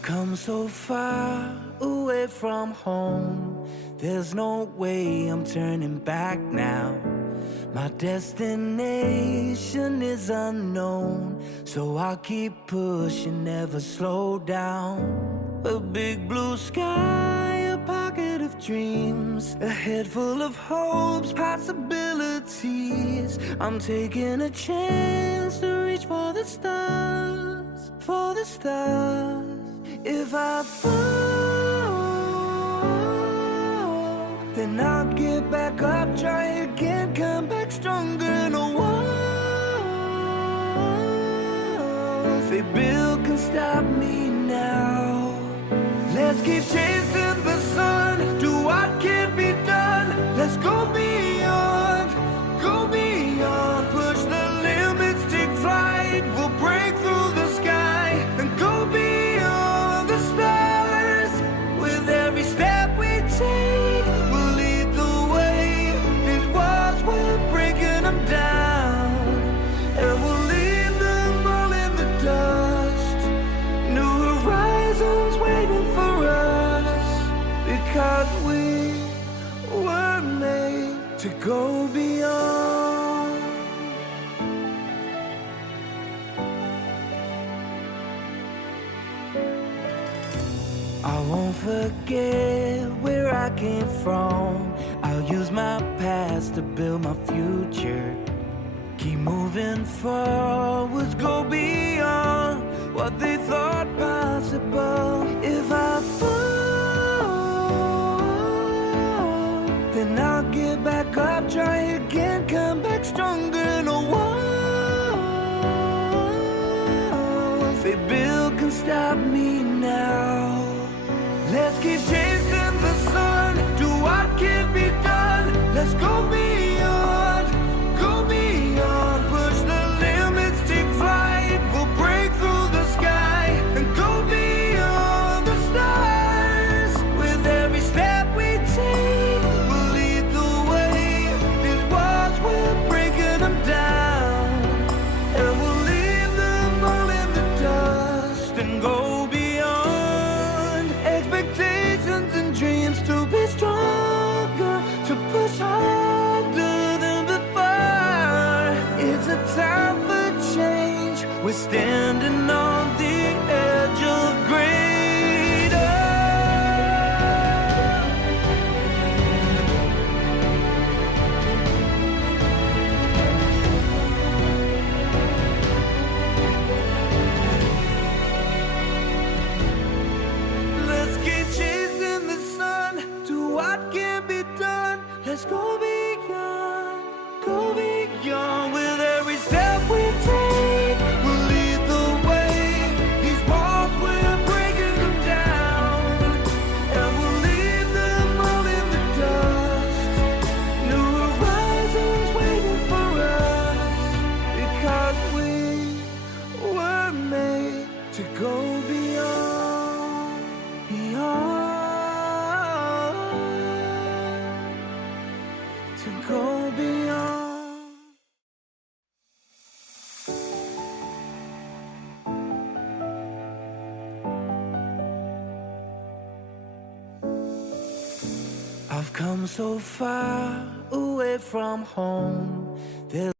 I've come so far away from home. There's no way I'm turning back now. My destination is unknown, so I'll keep pushing, never slow down. A big blue sky, a pocket of dreams, a head full of hopes, possibilities. I'm taking a chance to reach for the stars, for the stars. If I fall, then I'll get back up, try again, come back stronger. No walls they build can stop me now. Let's keep chasing the sun, do what can't be done. Let's go beyond, push the limits, take flight. We'll break through the sky and go beyond the stars. With every step we take, we'll lead the way. These walls, we're breaking them down, and we'll leave them all in the dust. New horizons waiting for us, because we were made to go beyond. I won't forget where I came from. I'll use my past to build my future. Keep moving forwards, go beyond what they thought possible. If I fall, then I'll get back up, try again, come back stronger. No walls they build can stop me now. Let's keep chasing the sun, do what can't be done. Let's go beyond, push the limits, take flight. We'll break through the sky and go beyond the stars. With every step we take, we'll lead the way. These walls, we're breaking them down, and we'll leave them all in the dust and go beyond. Expectations and dreams to be stronger, to push harder than before. It's a time for change, we're standing on the edge of greater. Let's keep chasing the sun, do what can be done. Let's go beyond, with every step we take. We'll lead the way. These walls, we're breaking them down, and we'll leave them all in the dust. New horizons waiting for us, because we were made to go beyond, to go beyond. I've come so far away from home. There's